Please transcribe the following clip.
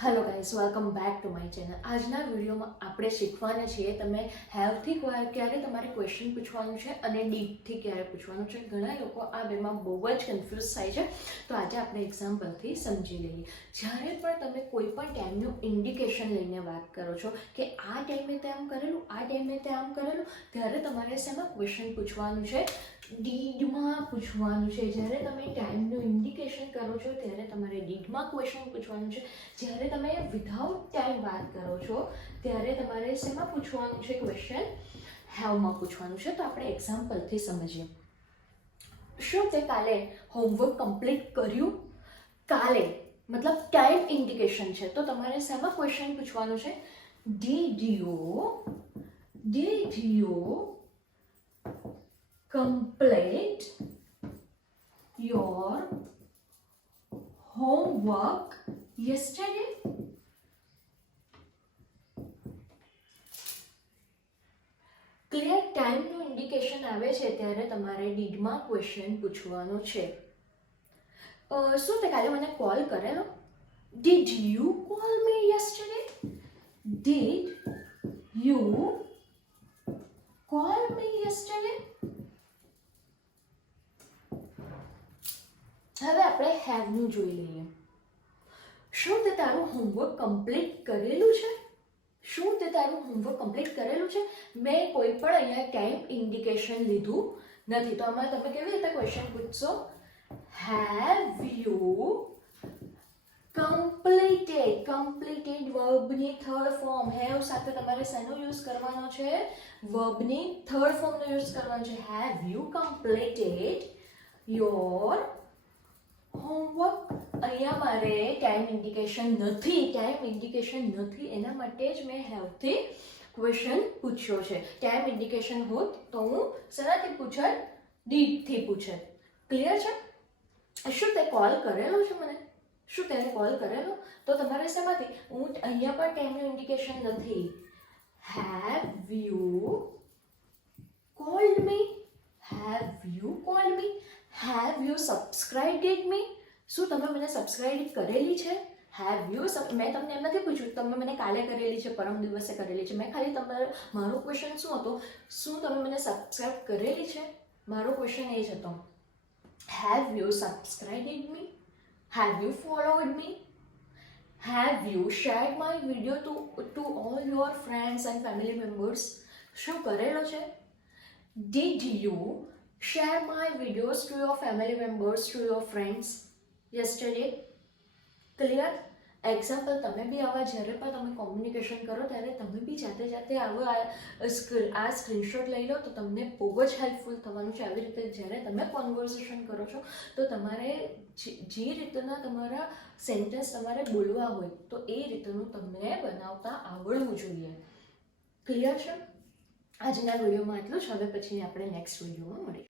Hello guys, welcome back to my channel. આજના વિડીયોમાં આપણે શીખવાના છીએ તમે હેવથી ક્યારે તમારે ક્વેશ્ચન પૂછવાનું છે અને ડીપથી ક્યારે પૂછવાનું છે. ઘણા લોકો આ બેમાં બહુ જ કન્ફ્યુઝ થાય છે, તો આજે આપણે એક્ઝામ્પલથી સમજી લઈએ. જ્યારે પણ તમે કોઈ પણ ટાઈમનું ઇન્ડિકેશન લઈને વાત કરો છો કે આ ટાઈમે તે આમ કરેલું, આ ટાઈમે તે આમ કરેલું, ત્યારે તમારે શેમાં ક્વેશ્ચન પૂછવાનું છે? ડીડમાં પૂછવાનું છે. જ્યારે તમે ટાઈમનું ઇન્ડિકેશન કરો છો ત્યારે તમારે ડીડમાં ક્વેશ્ચન પૂછવાનું છે. જ્યારે તમે વિધાઉટ ટાઈમ વાત કરો છો ત્યારે તમારે શેમાં પૂછવાનું છે ક્વેશ્ચન? હેવમાં પૂછવાનું છે. તો આપણે એક્ઝામ્પલથી સમજીએ. શું તે કાલે હોમવર્ક કમ્પ્લીટ કર્યું? કાલે મતલબ ટાઈમ ઇન્ડિકેશન છે, તો તમારે શેમાં ક્વેશ્ચન પૂછવાનું છે? Did you complete your homework yesterday? Clear? ટાઈમનું ઇન્ડિકેશન આવે છે ત્યારે તમારે ડીડમાં ક્વેશ્ચન પૂછવાનો છે. શું તે કાલે મને કોલ કરેલો? Did you call me yesterday? Did you call me yesterday? હવે આપણે હેવનું જોઈ લઈએ. શું તે તારું હોમવર્ક કમ્પ્લીટ કરેલું છે? શું તે તારું હોમવર્ક કમ્પ્લીટ કરેલું છે? મેં કોઈ પણ અહીંયા ટાઈમ ઇન્ડિકેશન લીધું નથી, તો આમાં તમે કેવી રીતે ક્વેશ્ચન પૂછશો? હેવ યુ કમ્પ્લીટેડ વર્બની થર્ડ ફોર્મ. હેવ સાથે તમારે શેનો યુઝ કરવાનો છે? વર્બની થર્ડ ફોર્મનો યુઝ કરવાનો છે. Have you completed your homework? અહીંયા મારે ટાઈમ ઇન્ડિકેશન નથી, એના માટે જ મેં હેવથી ક્વેશ્ચન પૂછ્યો છે. ટાઈમ ઇન્ડિકેશન હોત તો હું શેનાથી પૂછત? ડીડથી પૂછત. ક્લિયર છે? શું તે કોલ કરેલો છે મને? શું તેને કોલ કરેલો? તો તમારે શેમાંથી? હું અહીંયા પણ ટાઈમનું ઇન્ડિકેશન નથી. Have you called me? Have you called me? Have you subscribed me? શું તમે મને સબસ્ક્રાઇબ કરેલી છે? હેવ યુ મેં તમને એમ નથી પૂછ્યું તમે મને કાલે કરેલી છે, પરમ દિવસે કરેલી છે. મેં ખાલી મારો ક્વેશ્ચન શું હતો? શું તમે મને સબસ્ક્રાઇબ કરેલી છે? મારો ક્વેશ્ચન એ જ હતો. Have you subscribed me? Have you followed me? Have you shared my video to all your friends and family members? શું કરેલો છે? Did you share my videos to your family members, to your friends yesterday? Clear? Example તમે બી આવા જ્યારે પણ તમે communication કરો ત્યારે તમે બી જાતે આવો આ સ્ક્રીનશોટ લઈ લો તો તમને બહુ જ હેલ્પફુલ થવાનું છે. આવી રીતે જ્યારે તમે કોન્વર્સેશન કરો છો તો તમારે જે રીતના તમારા સેન્ટેન્સ તમારે બોલવા હોય તો એ રીતનું તમને બનાવતા આવડવું જોઈએ. ક્લિયર છે? આજના વિડીયોમાં એટલું જ. હવે પછી આપણે નેક્સ્ટ વિડીયોમાં મળીએ.